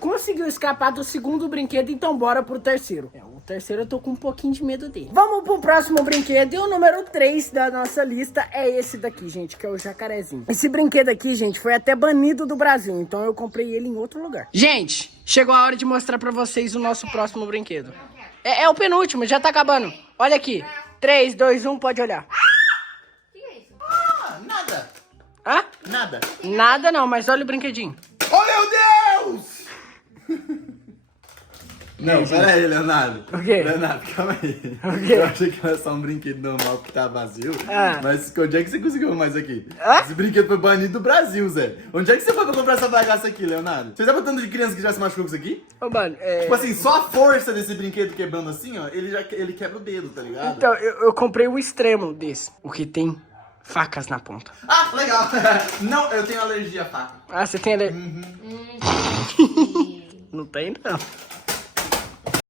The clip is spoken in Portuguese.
conseguiu escapar do segundo brinquedo, então bora pro terceiro. O terceiro eu tô com um pouquinho de medo dele. Vamos pro próximo brinquedo, e o número 3 da nossa lista é esse daqui, gente, que é o jacarezinho. Esse brinquedo aqui, gente, foi até banido do Brasil, então eu comprei ele em outro lugar. Gente, chegou a hora de mostrar pra vocês o nosso próximo brinquedo. É o penúltimo, já tá acabando. Olha aqui. 3, 2, 1, pode olhar. Nada. Hã? Nada. Nada não, mas olha o brinquedinho. Oh, meu Deus! Não, pera aí, Leonardo. O quê? Leonardo, calma aí. O quê? Eu achei que era só um brinquedo normal que tá vazio. Ah. Mas onde é que você conseguiu mais aqui? Hã? Esse brinquedo foi banido do Brasil, Zé. Onde é que você foi pra comprar essa bagaça aqui, Leonardo? Você sabe o tanto de criança que já se machucou com isso aqui? Ô, mano, Tipo assim, só a força desse brinquedo quebrando assim, ó, ele quebra o dedo, tá ligado? Então, eu comprei o extremo desse. O que tem facas na ponta. Ah, legal. Não, eu tenho alergia à faca. Ah, você tem... Não tem, não.